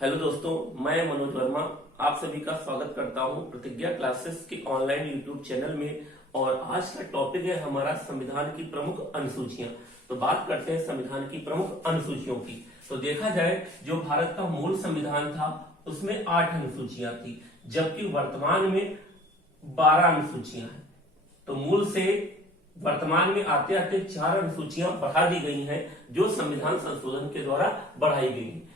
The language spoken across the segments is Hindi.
हेलो दोस्तों, मैं मनोज वर्मा आप सभी का स्वागत करता हूं प्रतिज्ञा क्लासेस के ऑनलाइन यूट्यूब चैनल में। और आज का टॉपिक है हमारा संविधान की प्रमुख अनुसूचियां। तो बात करते हैं संविधान की प्रमुख अनुसूचियों की। तो देखा जाए जो भारत का मूल संविधान था उसमें 8 अनुसूचियां थी, जबकि वर्तमान में 12 अनुसूचियां हैं। तो मूल से वर्तमान में आते आते 4 अनुसूचियां बढ़ा दी गई हैं, जो संविधान संशोधन के द्वारा बढ़ाई गई हैं।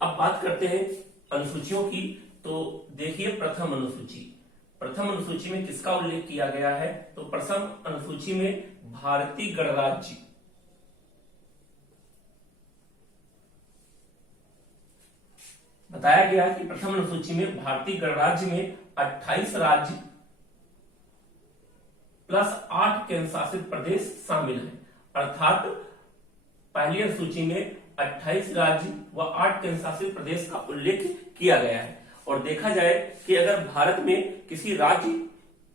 अब बात करते हैं अनुसूचियों की। तो देखिए प्रथम अनुसूची में किसका उल्लेख किया गया है? तो प्रथम अनुसूची में भारतीय गणराज्य बताया गया है कि प्रथम अनुसूची में भारतीय गणराज्य में 28 राज्य प्लस 8 केंद्र शासित प्रदेश शामिल हैं। अर्थात पहली अनुसूची में 28 राज्य व 8 केंद्र शासित प्रदेश का उल्लेख किया गया है। और देखा जाए कि अगर भारत में किसी राज्य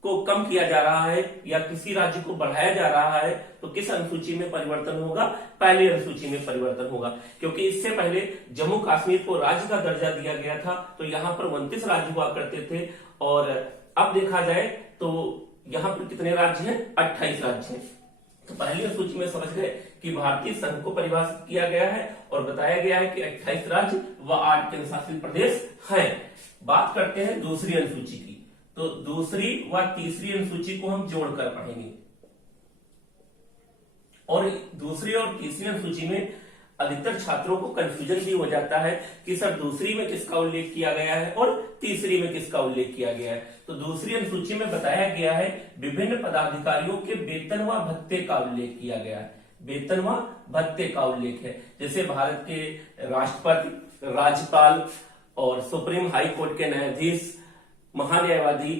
को कम किया जा रहा है या किसी राज्य को बढ़ाया जा रहा है तो किस अनुसूची में परिवर्तन होगा? पहली अनुसूची में परिवर्तन होगा, क्योंकि इससे पहले जम्मू कश्मीर को राज्य का दर्जा दिया गया था, तो यहाँ पर 29 राज्य हुआ करते थे। और अब देखा जाए तो यहाँ पर कितने राज्य हैं? 28 राज्य हैं। तो पहली अनुसूची में समझ गए कि भारतीय संघ को परिभाषित किया गया है और बताया गया है कि 28 राज्य व 8 केंद्र शासित प्रदेश हैं। बात करते हैं दूसरी अनुसूची की। तो दूसरी व तीसरी अनुसूची को हम जोड़कर पढ़ेंगे। और दूसरी और तीसरी अनुसूची में अधिकतर छात्रों को कंफ्यूजन भी हो जाता है कि सर दूसरी में किसका उल्लेख किया गया है और तीसरी में किसका उल्लेख किया गया है। तो दूसरी अनुसूची में बताया गया है विभिन्न पदाधिकारियों के वेतन व भत्ते का उल्लेख किया गया है। वेतन व भत्ते का उल्लेख है, जैसे भारत के राष्ट्रपति, राज्यपाल और सुप्रीम हाई कोर्ट के न्यायाधीश, महान्यायवादी,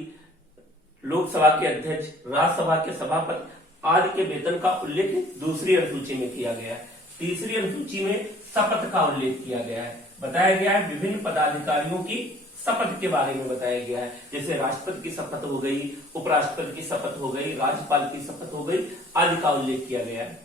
लोकसभा के अध्यक्ष, राज्यसभा के सभापति आदि के वेतन का उल्लेख दूसरी अनुसूची में किया गया है। तीसरी अनुसूची में शपथ का उल्लेख किया गया है। बताया गया है विभिन्न पदाधिकारियों की शपथ के बारे में बताया गया है, जैसे राष्ट्रपति की शपथ हो गई, उपराष्ट्रपति की शपथ हो गई, राज्यपाल की शपथ हो गई आदि का उल्लेख किया गया है।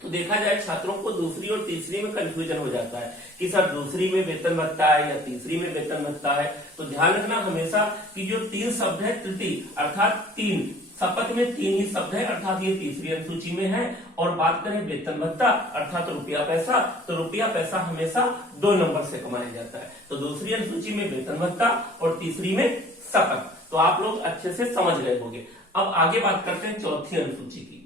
तो देखा जाए छात्रों को दूसरी और तीसरी में कंफ्यूजन हो जाता है कि सर दूसरी में वेतन भत्ता है या तीसरी में वेतन भत्ता है। तो ध्यान रखना हमेशा कि जो 3 शब्द है तृतीय अर्थात 3 शपथ में 3 ही शब्द है, अर्थात ये तीसरी अनुसूची में है। और बात करें वेतन भत्ता अर्थात रुपया पैसा, तो रुपया पैसा हमेशा 2 नंबर से कमाया जाता है। तो दूसरी अनुसूची में वेतन भत्ता और तीसरी में शपथ। तो आप लोग अच्छे से समझ गए होंगे। अब आगे बात करते हैं चौथी अनुसूची की।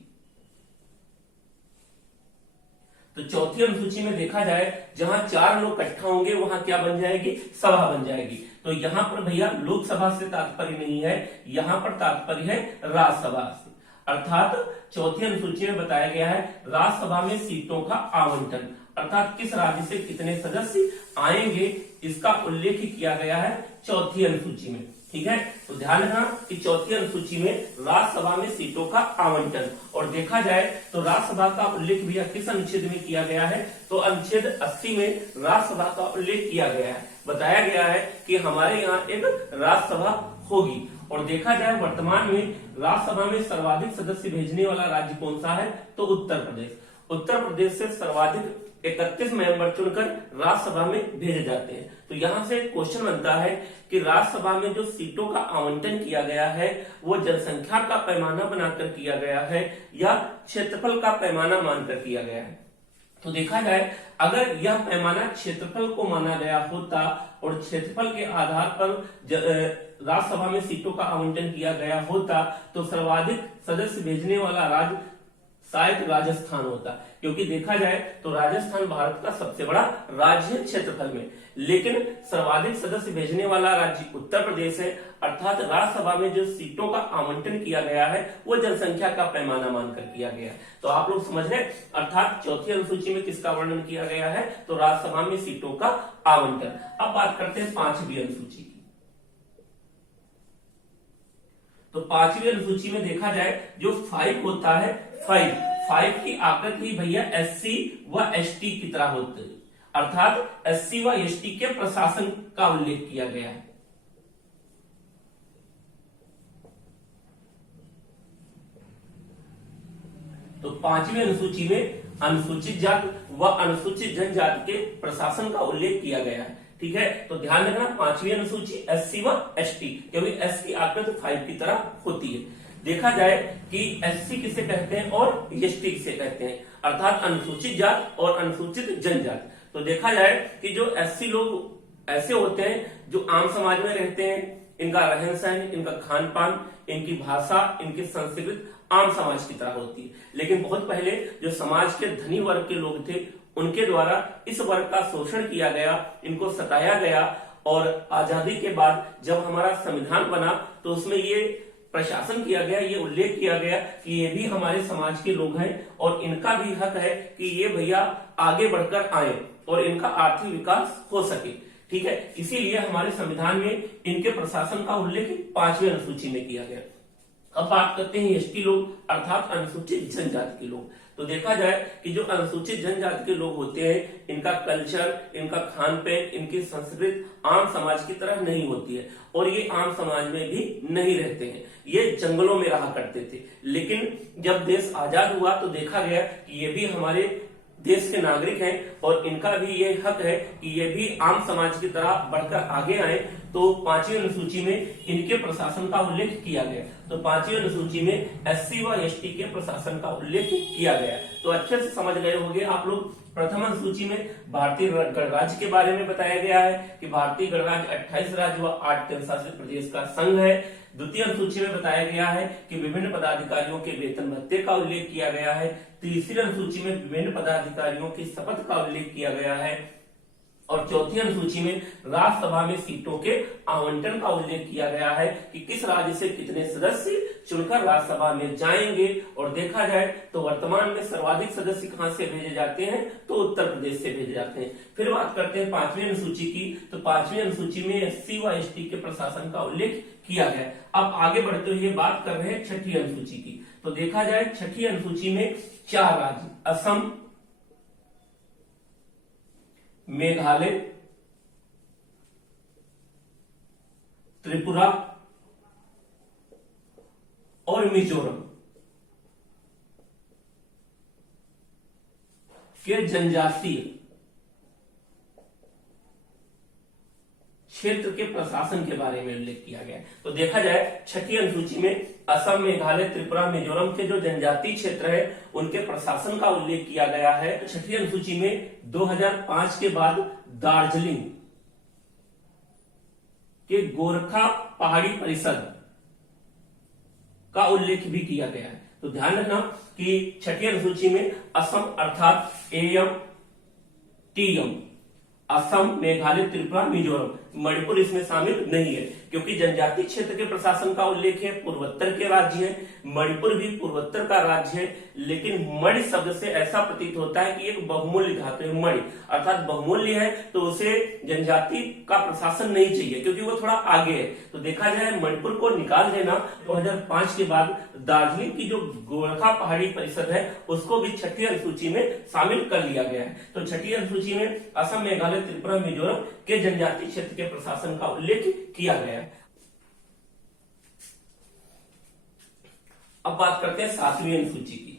तो चौथी अनुसूची में देखा जाए जहां 4 लोग इकट्ठा होंगे वहां क्या बन जाएगी? सभा बन जाएगी। तो यहां पर भैया लोकसभा से तात्पर्य नहीं है, यहां पर तात्पर्य है राज्यसभा से। अर्थात चौथी अनुसूची में बताया गया है राज्यसभा में सीटों का आवंटन, अर्थात किस राज्य से कितने सदस्य आएंगे इसका उल्लेख किया गया है चौथी अनुसूची में। ठीक है, तो ध्यान रखना कि चौथी अनुसूची में राज्यसभा में सीटों का आवंटन। और देखा जाए तो राज्यसभा का उल्लेख भी किस अनुच्छेद में किया गया है? तो अनुच्छेद 80 में राज्यसभा का उल्लेख किया गया है। बताया गया है कि हमारे यहाँ एक राज्यसभा होगी। और देखा जाए वर्तमान में राज्यसभा में सर्वाधिक सदस्य भेजने वाला राज्य कौन सा है? तो उत्तर प्रदेश। उत्तर प्रदेश से सर्वाधिक 31 मेंबर चुनकर राज्यसभा में भेजे जाते हैं। तो यहाँ से क्वेश्चन बनता है कि राज्यसभा में जो सीटों का आवंटन किया गया है वो जनसंख्या का पैमाना बनाकर किया गया है या क्षेत्रफल का पैमाना मानकर किया गया है? तो देखा जाए अगर यह पैमाना क्षेत्रफल को माना गया होता और क्षेत्रफल के आधार पर राज्यसभा में सीटों का आवंटन किया गया होता तो सर्वाधिक सदस्य भेजने वाला राज्य शायद राजस्थान होता, क्योंकि देखा जाए तो राजस्थान भारत का सबसे बड़ा राज्य है क्षेत्रफल में। लेकिन सर्वाधिक सदस्य भेजने वाला राज्य उत्तर प्रदेश है। अर्थात राज्यसभा में जो सीटों का आवंटन किया गया है वो जनसंख्या का पैमाना मानकर किया गया है। तो आप लोग समझ रहे, अर्थात चौथी अनुसूची में किसका वर्णन किया गया है? तो राज्यसभा में सीटों का आवंटन। अब बात करते हैं 5वीं अनुसूची की। तो 5वीं अनुसूची में देखा जाए जो 5 होता है, 5 की आकृति भैया SC व ST की तरह होती है, अर्थात SC व ST के प्रशासन का उल्लेख किया गया है। तो 5वीं अनुसूची में अनुसूचित जाति व अनुसूचित जनजाति के प्रशासन का उल्लेख किया गया है। ठीक है, तो ध्यान रखना पांचवी अनुसूची SC व ST, क्योंकि एस की आकृति 5 की तरह होती है। देखा जाए कि SC किसे कहते हैं और ST किसे कहते हैं, अर्थात अनुसूचित जात और अनुसूचित जनजाति। तो देखा जाए कि जो SC लोग ऐसे होते हैं जो आम समाज में रहते हैं, इनका रहन सहन, इनका खान पान, इनकी भाषा, इनकी संस्कृति आम समाज की तरह होती है। लेकिन बहुत पहले जो समाज के धनी वर्ग के लोग थे, उनके द्वारा इस वर्ग का शोषण किया गया, इनको सताया गया, और आजादी के बाद जब हमारा संविधान बना तो उसमें ये प्रशासन किया गया, ये उल्लेख किया गया कि ये भी हमारे समाज के लोग हैं और इनका भी हक है कि ये भैया आगे बढ़कर आए और इनका आर्थिक विकास हो सके, ठीक है। इसीलिए हमारे संविधान में इनके प्रशासन का उल्लेख 5वीं अनुसूची में किया गया। अब बात करते हैं एसटी लोग अर्थात अनुसूचित जनजाति के लोग। तो देखा जाए कि जो अनुसूचित जनजाति के लोग होते हैं, इनका कल्चर, इनका खान पान, इनकी संस्कृति आम समाज की तरह नहीं होती है और ये आम समाज में भी नहीं रहते हैं, ये जंगलों में रहा करते थे। लेकिन जब देश आजाद हुआ तो देखा गया कि ये भी हमारे देश के नागरिक हैं और इनका भी ये हक है कि ये भी आम समाज की तरह बढ़कर आगे आए। तो 5वीं अनुसूची में इनके प्रशासन का उल्लेख किया गया। तो 5वीं अनुसूची में SC व ST के प्रशासन का उल्लेख किया गया। तो अच्छे से समझ गए होंगे आप लोग। प्रथम अनुसूची में भारतीय गणराज्य के बारे में बताया गया है कि भारतीय गणराज्य 28 राज्य व 8 केंद्रशासित प्रदेश का संघ है। द्वितीय अनुसूची में बताया गया है कि विभिन्न पदाधिकारियों के वेतन भत्ते का उल्लेख किया गया है। तीसरी अनुसूची में विभिन्न पदाधिकारियों की शपथ का उल्लेख किया गया है और चौथी अनुसूची में राज्यसभा में सीटों के आवंटन का उल्लेख किया गया है कि किस राज्य से कितने सदस्य चुनकर राज्यसभा में जाएंगे। और देखा जाए तो वर्तमान में सर्वाधिक सदस्य कहां से भेजे जाते हैं, तो उत्तर प्रदेश से भेजे जाते हैं। फिर बात करते हैं 5वीं अनुसूची की। तो 5वीं अनुसूची में SC व ST के प्रशासन का उल्लेख किया गया। अब आगे बढ़ते हुए बात कर रहे हैं छठी अनुसूची की। तो देखा जाए छठी अनुसूची में 4 राज्य असम, मेघालय, त्रिपुरा और मिजोरम के जनजातीय क्षेत्र के प्रशासन के बारे में उल्लेख किया गया है। तो देखा जाए छठी अनुसूची में असम, मेघालय, त्रिपुरा, मिजोरम के जो जनजातीय क्षेत्र है उनके प्रशासन का उल्लेख किया गया है। छठी अनुसूची में 2005 के बाद दार्जिलिंग के गोरखा पहाड़ी परिषद का उल्लेख भी किया गया है। तो ध्यान रखना कि छठी अनुसूची में असम अर्थात AM, TM, असम, मेघालय, त्रिपुरा, मिजोरम, मणिपुर इसमें शामिल नहीं है क्योंकि जनजातीय क्षेत्र के प्रशासन का उल्लेख है, पूर्वोत्तर के राज्य है, मणिपुर भी पूर्वोत्तर का राज्य है। लेकिन मणि शब्द से ऐसा प्रतीत होता है कि एक बहुमूल्य धातु है, मणि अर्थात बहुमूल्य है, तो उसे जनजाति का प्रशासन नहीं चाहिए क्योंकि वो थोड़ा आगे है। तो देखा जाए मणिपुर को निकाल देना। 2005 के बाद दार्जिलिंग की जो गोरखा पहाड़ी परिषद है उसको भी छठी अनुसूची में शामिल कर लिया गया है। तो छठी अनुसूची में असम, मेघालय, त्रिपुरा, मिजोरम के जनजातीय क्षेत्र के प्रशासन का उल्लेख किया गया है। अब बात करते हैं 7वीं अनुसूची की।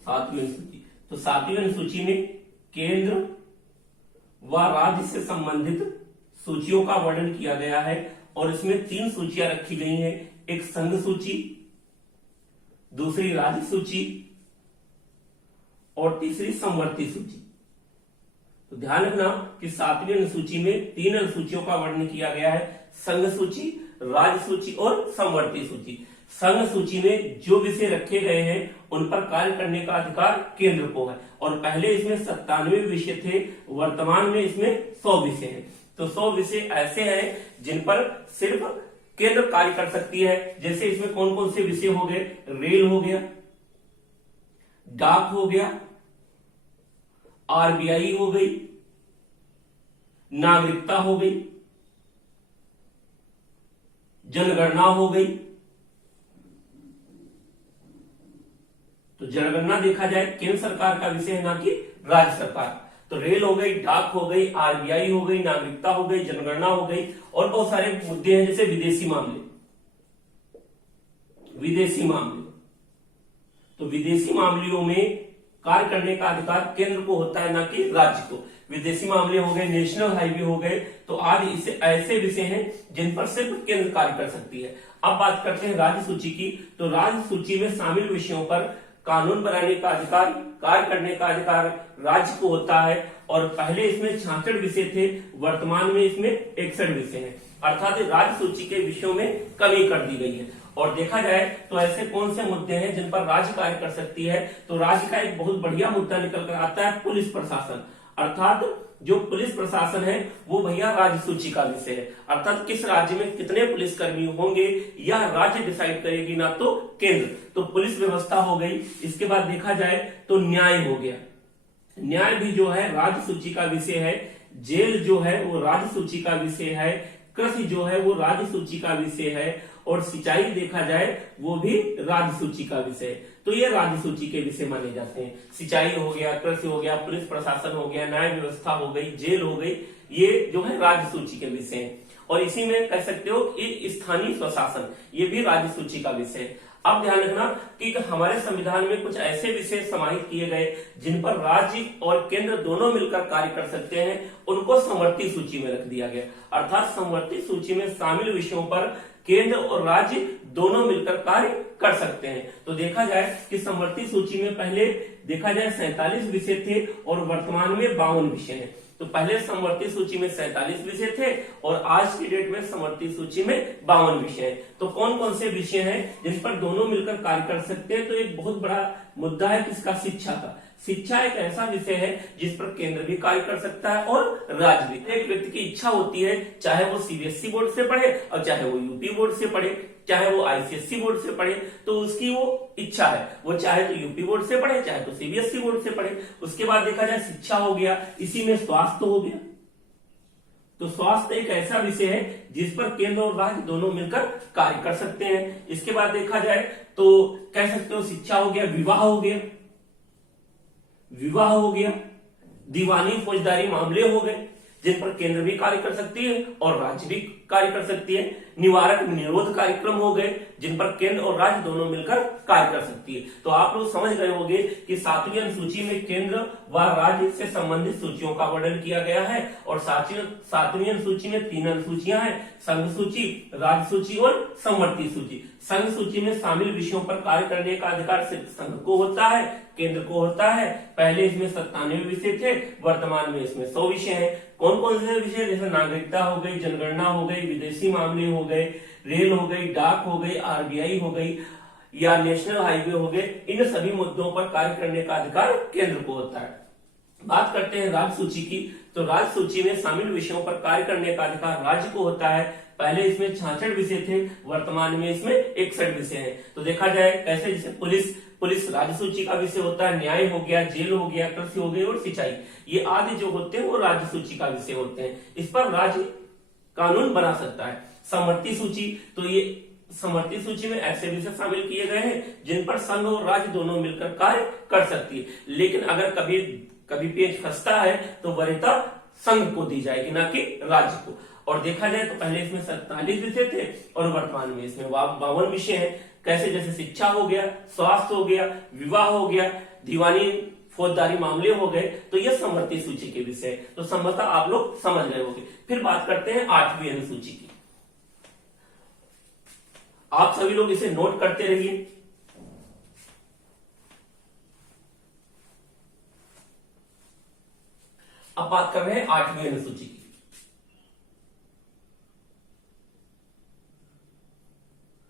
7वीं अनुसूची, तो 7वीं अनुसूची में केंद्र व राज्य से संबंधित सूचियों का वर्णन किया गया है और इसमें 3 सूचियां रखी गई हैं, एक संघ सूची, दूसरी राज्य सूची और तीसरी समवर्ती सूची। तो ध्यान रखना कि 7वीं अनुसूची में 3 अनुसूचियों का वर्णन किया गया है, संघ सूची, राज्य सूची और समवर्ती सूची। संघ सूची में जो विषय रखे गए हैं उन पर कार्य करने का अधिकार केंद्र को है और पहले इसमें 97 विषय थे, वर्तमान में इसमें 100 विषय हैं। तो 100 विषय ऐसे हैं जिन पर सिर्फ केंद्र कार्य कर सकती है। जैसे इसमें कौन कौन से विषय हो गए, रेल हो गया, डाक हो गया, RBI हो गई, नागरिकता हो गई, जनगणना हो गई। तो जनगणना देखा जाए केंद्र सरकार का विषय है ना कि राज्य सरकार। तो रेल हो गई, डाक हो गई, RBI हो गई, नागरिकता हो गई, जनगणना हो गई और बहुत सारे मुद्दे हैं जैसे विदेशी मामले। तो विदेशी मामलों में कार्य करने का अधिकार केंद्र को होता है ना कि राज्य को। विदेशी मामले हो गए, नेशनल हाईवे हो गए, तो आदि इसे ऐसे विषय हैं जिन पर सिर्फ केंद्र कार्य कर सकती है। अब बात करते हैं राज्य सूची की। तो राज्य सूची में शामिल विषयों पर कानून बनाने का अधिकार, कार्य करने का अधिकार राज्य को होता है। और पहले इसमें 66 विषय थे, वर्तमान में इसमें 61 विषय हैं, अर्थात राज्य सूची के विषयों में कमी कर दी गई है। और देखा जाए तो ऐसे कौन से मुद्दे हैं जिन पर राज्य कार्य कर सकती है, तो राज्य का एक बहुत बढ़िया मुद्दा निकल कर आता है पुलिस प्रशासन, अर्थात जो पुलिस प्रशासन है वो भैया राज्य सूची का विषय है। अर्थात किस राज्य में कितने पुलिसकर्मी होंगे यह राज्य डिसाइड करेगी, ना तो केंद्र। तो पुलिस व्यवस्था हो गई। इसके बाद देखा जाए तो न्याय हो गया, न्याय भी जो है राज्य सूची का विषय है। जेल जो है वो राज्य सूची का विषय है। कृषि जो है वो राज्य सूची का विषय है। और सिंचाई देखा जाए वो भी राज्य सूची का विषय है। तो ये राज्य सूची के विषय माने जाते हैं। सिंचाई हो गया, कृषि हो गया, पुलिस प्रशासन हो गया, न्याय व्यवस्था हो गई, जेल हो गई, ये जो है राज्य सूची के विषय हैं। और इसी में कह सकते हो कि स्थानीय स्वशासन, ये भी राज्य सूची का विषय है। अब ध्यान रखना कि हमारे संविधान में कुछ ऐसे विषय समाहित किए गए जिन पर राज्य और केंद्र दोनों मिलकर कार्य कर सकते हैं, उनको समवर्ती सूची में रख दिया गया। अर्थात समवर्ती सूची में शामिल विषयों पर केंद्र और राज्य दोनों मिलकर कार्य कर सकते हैं। तो देखा जाए कि समवर्ती सूची में पहले देखा जाए 47 विषय थे और वर्तमान में 52 विषय हैं। तो पहले समवर्ती सूची में 47 विषय थे और आज की डेट में समवर्ती सूची में 52 विषय हैं। तो कौन कौन से विषय हैं जिन पर दोनों मिलकर कार्य कर सकते हैं? तो एक बहुत बड़ा मुद्दा है किसका? शिक्षा का। शिक्षा एक ऐसा विषय है जिस पर केंद्र भी कार्य कर सकता है और राज्य भी। एक व्यक्ति की इच्छा होती है, चाहे वो सीबीएसई बोर्ड से पढ़े और चाहे वो यूपी बोर्ड से पढ़े, चाहे वो आईसीएसई बोर्ड से पढ़े, तो उसकी वो इच्छा है, वो चाहे तो यूपी बोर्ड से पढ़े, चाहे तो सीबीएसई बोर्ड से पढ़े। उसके बाद देखा जाए शिक्षा हो गया, इसी में स्वास्थ्य हो गया। तो स्वास्थ्य एक ऐसा विषय है जिस पर केंद्र और राज्य दोनों मिलकर कार्य कर सकते हैं। इसके बाद देखा जाए तो कह सकते हो शिक्षा हो गया, विवाह हो गया, विवाह हो गया, दीवानी फौजदारी मामले हो गए जिन पर केंद्र भी कार्य कर सकती है और राज्य भी कार्य कर सकती है। निवारक निरोध कार्यक्रम हो गए जिन पर केंद्र और राज्य दोनों मिलकर कार्य कर सकती है। तो आप लोग समझ गए होंगे कि 7वीं अनुसूची में केंद्र व राज्य से संबंधित सूचियों का वर्णन किया गया है और 7वीं अनुसूची में 3 अनुसूचियां हैं, संघ सूची, राज्य सूची और समवर्ती सूची। संघ सूची में शामिल विषयों पर कार्य करने का अधिकार सिर्फ संघ को होता है, केंद्र को होता है। पहले इसमें 97 विषय थे, वर्तमान में इसमें 100 विषय हैं। कौन कौन से विषय? जैसे नागरिकता हो गई, जनगणना हो गई, विदेशी मामले हो गए, रेल हो गई, डाक हो गई, आरबीआई हो गई या नेशनल हाईवे हो गए। इन सभी मुद्दों पर कार्य करने का अधिकार केंद्र को होता है। बात करते हैं राज्य सूची की। तो राज्य सूची में शामिल विषयों पर कार्य करने का अधिकार राज्य को होता है। पहले इसमें 66 विषय थे, वर्तमान में इसमें 61 विषय हैं। तो देखा जाए कैसे, जैसे पुलिस राज्य सूची का विषय होता है, न्याय हो गया, जेल हो गया, कृषि हो गई और सिंचाई, ये आदि जो होते हैं वो राज्य सूची का विषय होते हैं। इस पर राज्य कानून बना सकता है। समवर्ती सूची, तो ये समवर्ती सूची में ऐसे विषय शामिल किए गए हैं जिन पर संघ और राज्य दोनों मिलकर कार्य कर सकती है। लेकिन अगर कभी पेज फंसता है तो वरीयता संघ को दी जाएगी, ना कि राज्य को। और देखा जाए तो पहले इसमें 47 विषय थे और वर्तमान में इसमें 52 विषय हैं। कैसे? जैसे शिक्षा हो गया, स्वास्थ्य हो गया, विवाह हो गया, दीवानी फौजदारी मामले हो गए। तो ये समवर्ती सूची के विषय। तो संभवतः आप लोग समझ गए होंगे। फिर बात करते हैं 8वीं अनुसूची की। आप सभी लोग इसे नोट करते रहिए। अब बात कर रहे हैं 8वीं अनुसूची की।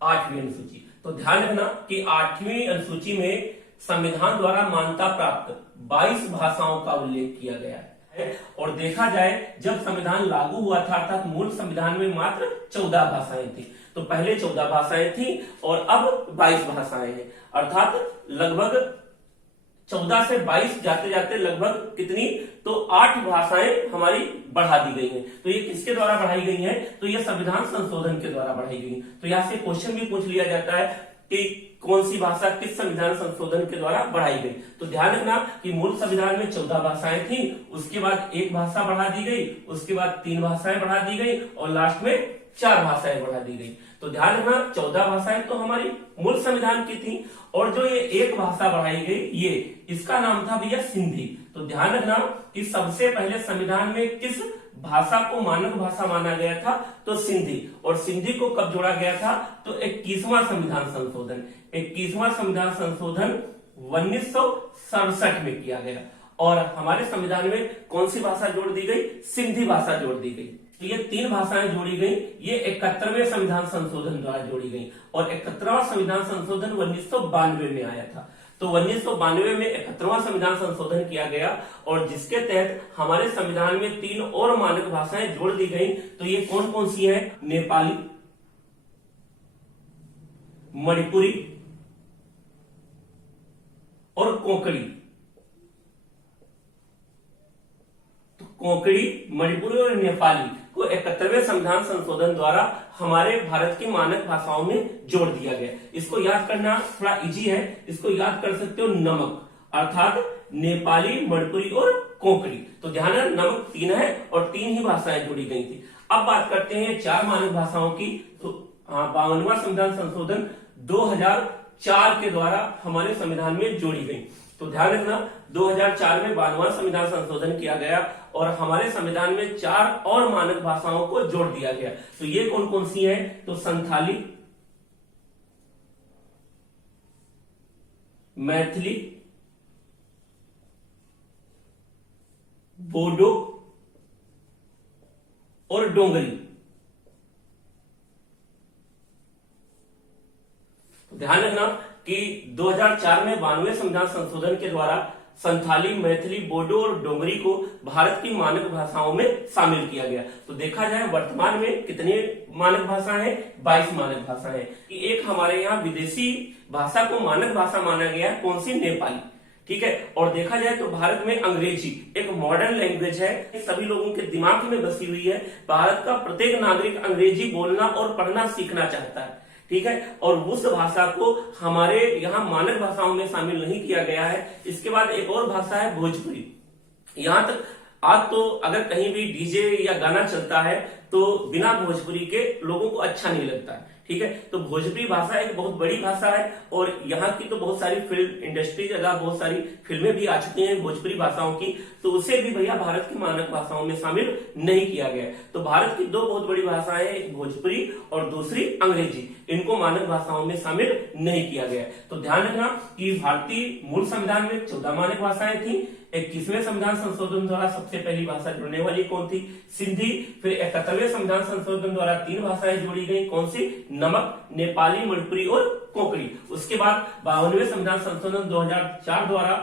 8वीं अनुसूची, तो ध्यान रखना कि 8वीं अनुसूची में संविधान द्वारा मान्यता प्राप्त 22 भाषाओं का उल्लेख किया गया है। और देखा जाए जब संविधान लागू हुआ था, अर्थात मूल संविधान में मात्र 14 भाषाएं थी। तो पहले 14 भाषाएं थी और अब 22 भाषाएं हैं। अर्थात लगभग 14 से 22 जाते जाते लगभग कितनी, तो 8 भाषाएं हमारी बढ़ा दी गई हैं। तो ये किसके द्वारा बढ़ाई गई हैं? तो ये संविधान संशोधन के द्वारा बढ़ाई गई। तो यहाँ से क्वेश्चन भी पूछ लिया जाता है कि कौन सी भाषा किस संविधान संशोधन के द्वारा बढ़ाई गई। तो ध्यान रखना कि मूल संविधान में 14 भाषाएं थी, उसके बाद 1 भाषा बढ़ा दी गई, उसके बाद 3 भाषाएं बढ़ा दी गई और लास्ट में 4 भाषाएं बढ़ा दी गई। तो ध्यान रखना 14 भाषाएं तो हमारी मूल संविधान की थी और जो ये 1 भाषा बढ़ाई गई, ये इसका नाम था भैया सिंधी। तो ध्यान रखना कि सबसे पहले संविधान में किस भाषा को मानक भाषा माना गया था, तो सिंधी। और सिंधी को कब जोड़ा गया था, तो 21वां संविधान संशोधन 1967 में किया गया। और हमारे संविधान में कौन सी भाषा जोड़ दी गई, सिंधी भाषा जोड़ दी गई। तो ये 3 भाषाएं जोड़ी गई, ये 71वें संविधान संशोधन द्वारा जोड़ी गई। और 71वां संविधान संशोधन 1992 में आया था। तो 1992 में 71वां संविधान संशोधन किया गया और जिसके तहत हमारे संविधान में 3 और मानक भाषाएं जोड़ दी गई। तो ये कौन कौन सी है, नेपाली, मणिपुरी और कोंकणी। तो कोंकणी, मणिपुरी और नेपाली को 71वें संविधान संशोधन द्वारा हमारे भारत की मानक भाषाओं में जोड़ दिया गया। इसको याद करना थोड़ा इजी है, इसको याद कर सकते हो नमक, अर्थात नेपाली, मणिपुरी और कोंकणी। तो ध्यान रखना नमक 3 है और 3 ही भाषाएं जोड़ी गई थी। अब बात करते हैं 4 मानक भाषाओं की। तो 52वां संविधान संशोधन 2004 के द्वारा हमारे संविधान में जोड़ी गई। तो ध्यान रखना 2004 में 52वां संविधान संशोधन किया गया और हमारे संविधान में 4 और मानक भाषाओं को जोड़ दिया गया। तो ये कौन कौन सी है, तो संथाली, मैथिली, बोडो और डोंगरी। ध्यान रखना कि 2004 में 92वें संविधान संशोधन के द्वारा संथाली, मैथिली, बोडो और डोंगरी को भारत की मानक भाषाओं में शामिल किया गया। तो देखा जाए वर्तमान में कितनी मानक भाषा है, 22 मानक भाषा है। कि एक हमारे यहाँ विदेशी भाषा को मानक भाषा माना गया है, कौन सी, नेपाली। ठीक है। और देखा जाए तो भारत में अंग्रेजी एक मॉडर्न लैंग्वेज है, सभी लोगों के दिमाग में बसी हुई है। भारत का प्रत्येक नागरिक अंग्रेजी बोलना और पढ़ना सीखना चाहता है। ठीक है। और उस भाषा को हमारे यहाँ मानक भाषाओं में शामिल नहीं किया गया है। इसके बाद एक और भाषा है भोजपुरी। यहां तक आज तो अगर कहीं भी डीजे या गाना चलता है तो बिना भोजपुरी के लोगों को अच्छा नहीं लगता है। ठीक है। तो भोजपुरी भाषा एक बहुत बड़ी भाषा है और यहाँ की तो बहुत सारी फिल्म इंडस्ट्री, बहुत सारी फिल्में भी आ चुकी हैं भोजपुरी भाषाओं की। तो उसे भी भैया भारत की मानक भाषाओं में शामिल नहीं किया गया। तो भारत की 2 बहुत बड़ी भाषाएं, एक भोजपुरी और दूसरी अंग्रेजी, इनको मानक भाषाओं में शामिल नहीं किया गया। तो ध्यान रखना कि भारतीय मूल संविधान में 14 मानक भाषाएं थी। 21वें संविधान संशोधन द्वारा सबसे पहली भाषा जुड़ने वाली कौन थी, सिंधी। फिर 71वें संविधान संशोधन द्वारा 3 भाषाएं जोड़ी गई, कौन सी, नमक, नेपाली, मणिपुरी और कोंकणी। उसके बाद 52वें संविधान संशोधन 2004 द्वारा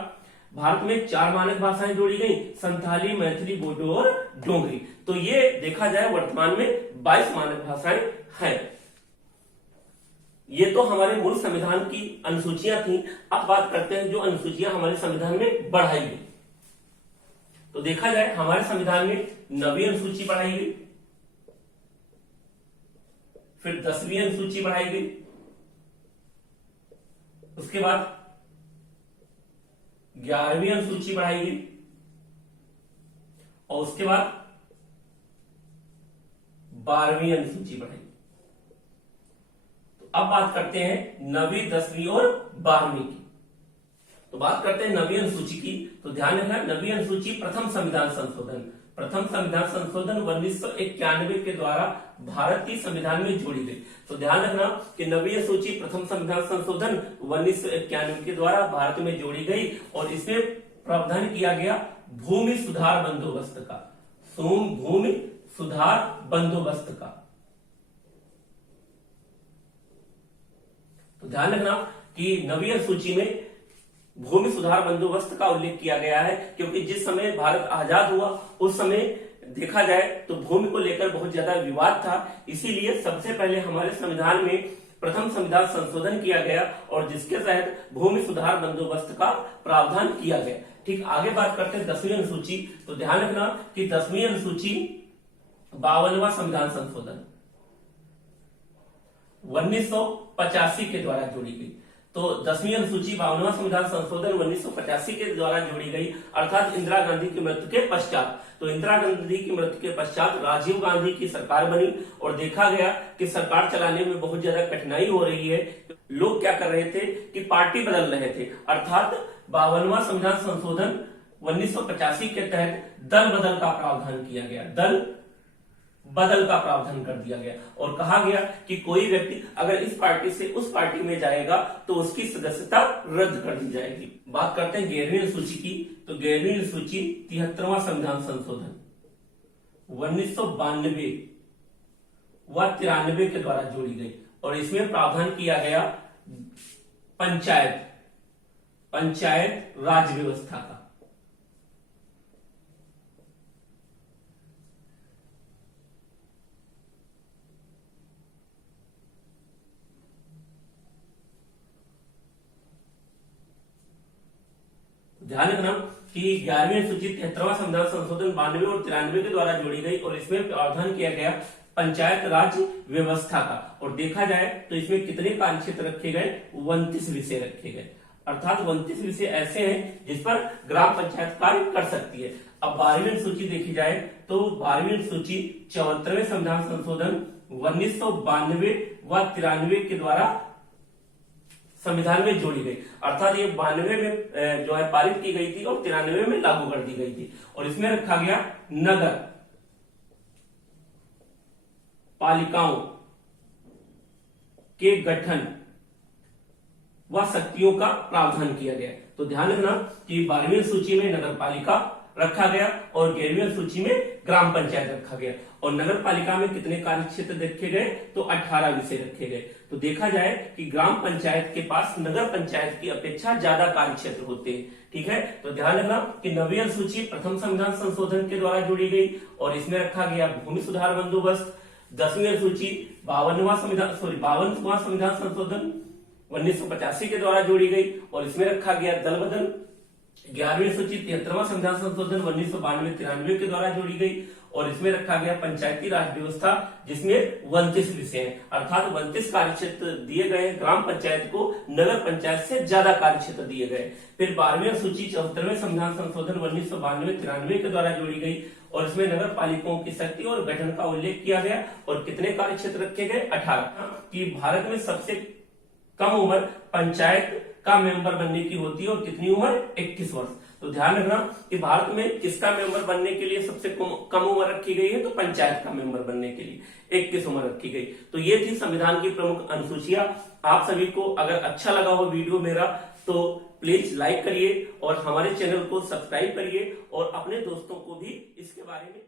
भारत में 4 मानक भाषाएं जोड़ी गई, संथाली, मैथिली, बोडो और डोंगरी। तो ये देखा जाए वर्तमान में 22 मानक भाषाएं हैं। ये तो हमारे मूल संविधान की अनुसूचियां थी। अब बात करते हैं जो अनुसूचियां हमारे संविधान में बढ़ाई गई। तो देखा जाए हमारे संविधान में 9वीं अनुसूची बढ़ाई गई, फिर 10वीं अनुसूची बढ़ाई गई, उसके बाद 11वीं अनुसूची बढ़ाई गई और उसके बाद 12वीं अनुसूची बढ़ाई। तो अब बात करते हैं 9वीं, 10वीं और 12वीं की। तो बात करते हैं 9वीं अनुसूची की। तो ध्यान रखना 9वीं अनुसूची प्रथम संविधान संशोधन 1991 के द्वारा भारतीय संविधान में जोड़ी गई। तो ध्यान रखना कि 9वीं अनुसूची प्रथम संविधान संशोधन 1991 के द्वारा भारत में जोड़ी गई और इसमें प्रावधान किया गया भूमि सुधार बंदोबस्त का, भूमि सुधार बंदोबस्त का। तो ध्यान रखना कि 9वीं अनुसूची में भूमि सुधार बंदोबस्त का उल्लेख किया गया है, क्योंकि जिस समय भारत आजाद हुआ उस समय देखा जाए तो भूमि को लेकर बहुत ज्यादा विवाद था। इसीलिए सबसे पहले हमारे संविधान में प्रथम संविधान संशोधन किया गया और जिसके तहत भूमि सुधार बंदोबस्त का प्रावधान किया गया। ठीक, आगे बात करते हैं 10वीं अनुसूची। तो ध्यान रखना कि 10वीं अनुसूची 52वां संविधान संशोधन 1985 के द्वारा जोड़ी गई। तो 10वीं अनुसूची 52वां संविधान संशोधन 1985 के द्वारा जोड़ी गई, अर्थात इंदिरा गांधी की मृत्यु के पश्चात। तो इंदिरा गांधी की मृत्यु के पश्चात राजीव गांधी की सरकार बनी और देखा गया कि सरकार चलाने में बहुत ज्यादा कठिनाई हो रही है। लोग क्या कर रहे थे कि पार्टी बदल रहे थे, अर्थात 52वां संविधान संशोधन 1985 के तहत दल बदल का प्रावधान किया गया, दल बदल का प्रावधान कर दिया गया और कहा गया कि कोई व्यक्ति अगर इस पार्टी से उस पार्टी में जाएगा तो उसकी सदस्यता रद्द कर दी जाएगी। बात करते हैं 11वीं अनुसूची की, तो 11वीं अनुसूची 73वां संविधान संशोधन 1992 व 93 के द्वारा जोड़ी गई और इसमें प्रावधान किया गया पंचायत राज व्यवस्था का। ध्यान रखना कि 11वीं अनुसूची 73वां संविधान संशोधन 92 और 93 के द्वारा जोड़ी गई और इसमें प्रावधान किया गया पंचायत राज व्यवस्था का। और देखा जाए तो इसमें कितने कार्य क्षेत्र रखे गए, 29 विषय रखे गए, अर्थात 29 विषय ऐसे हैं जिस पर ग्राम पंचायत कार्य कर सकती है। अब 12वीं अनुसूची देखी जाए तो 12वीं अनुसूची 74वें संविधान संशोधन 1992 व 93 के द्वारा संविधान में जोड़ी गई, अर्थात ये 92 में जो है पारित की गई थी और 93 में लागू कर दी गई थी। और इसमें रखा गया नगर पालिकाओं के गठन व शक्तियों का प्रावधान किया गया। तो ध्यान रखना कि 12वीं सूची में नगर पालिका रखा गया और 11वीं सूची में ग्राम पंचायत रखा गया। और नगर पालिका में कितने कार्य क्षेत्र रखे गए, तो 18 विषय रखे गए। तो देखा जाए कि ग्राम पंचायत के पास नगर पंचायत की अपेक्षा ज्यादा कार्य क्षेत्र होते हैं। ठीक है, तो ध्यान रखना कि 9वीं अनुसूची प्रथम संविधान संशोधन के द्वारा जोड़ी गई और इसमें रखा गया भूमि सुधार बंदोबस्त। 10वीं अनुसूची 52वां संविधान संशोधन 1985 के द्वारा जोड़ी गई और इसमें रखा गया दल बदल। 11वीं सूची 73वां संविधान संशोधन 1992-93 के द्वारा जोड़ी गई और इसमें रखा गया पंचायती राज व्यवस्था, जिसमें 29 विषय हैं, अर्थात 29 कार्य क्षेत्र दिए गए ग्राम पंचायत को, नगर पंचायत से ज्यादा कार्य क्षेत्र दिए गए। फिर 12वीं सूची 74वें संविधान संशोधन 1992-93 के द्वारा जोड़ी गई और इसमें नगर पालिकाओं की शक्ति और गठन का उल्लेख किया गया और कितने कार्य क्षेत्र रखे गए, 18। कि भारत में सबसे कम उम्र पंचायत का मेंबर बनने की होती है और कितनी उम्र, 21 वर्ष। तो ध्यान रखना कि भारत में किसका मेंबर बनने के लिए सबसे कम उम्र रखी गई है, तो पंचायत का मेंबर बनने के लिए 21 उम्र रखी गई। तो ये थी संविधान की प्रमुख अनुसूचियां। आप सभी को अगर अच्छा लगा हो वीडियो मेरा तो प्लीज लाइक करिए और हमारे चैनल को सब्सक्राइब करिए और अपने दोस्तों को भी इसके बारे में